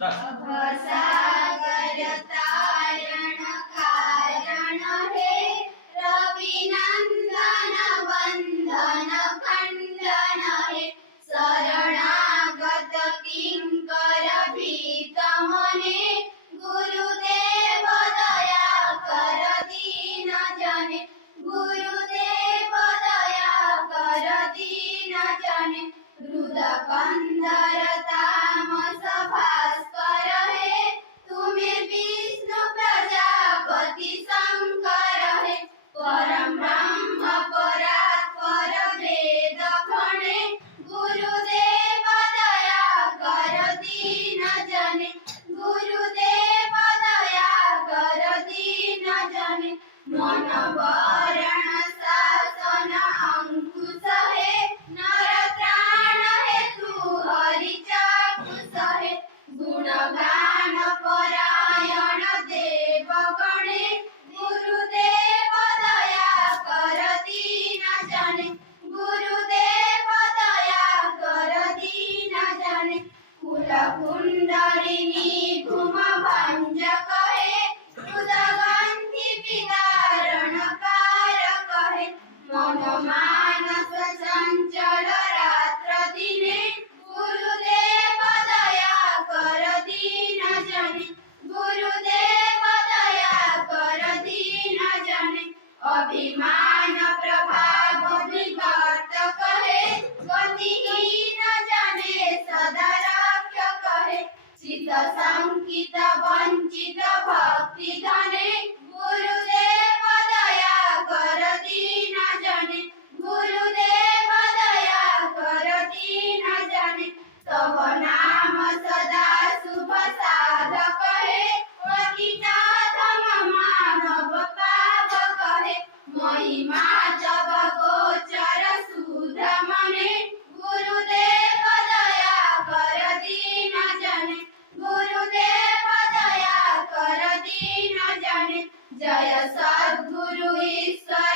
भवसागर तारण कारण हे रविनंदन वंदन खंडन हे शरणागत किंकर भीत मने गुरुदेव दया कर दीन जने गुरुदेव दया कर दीन जने हृद कंदर तामस भास्कर हे तुम्हें विष्णु प्रजापति शंकर हे परम ब्रह्म परात्पर वेद खणे गुरुदेव दया कर दीन जने गुरुदेव दया कर दीन जने मन वरण शासन अंकुश हे नर त्राण हेतु हरि चाकुश हे गुणगान परायण देव गणे गुरुदेव दया कर दीन जने गुरुदेव दया कर दीन जने कुल कुंडलिनी घुम भंजक हे हृदगंधि विदारण कारक हे मन मानस चंचल रात्र दिने गुरुदेव दया कर दीन जने गुरुदेव दया कर दीन जने अभिमान प्रभाव विवर्तक हे गतिहीन जने सदा रक्षक हे चित संकित वंचित भक्ति धने गुरुदेव दया कर दीन जने गुरुदेव दया कर दीन जने तव नाम सदा शुभ साधक हे पतिताधम मानव पावक हे महिमा तव गोचर सुध मने गुरुदेव दया कर दीन जने गुरुदेव दया कर दीन जने जय सद्गुरु ईश्वर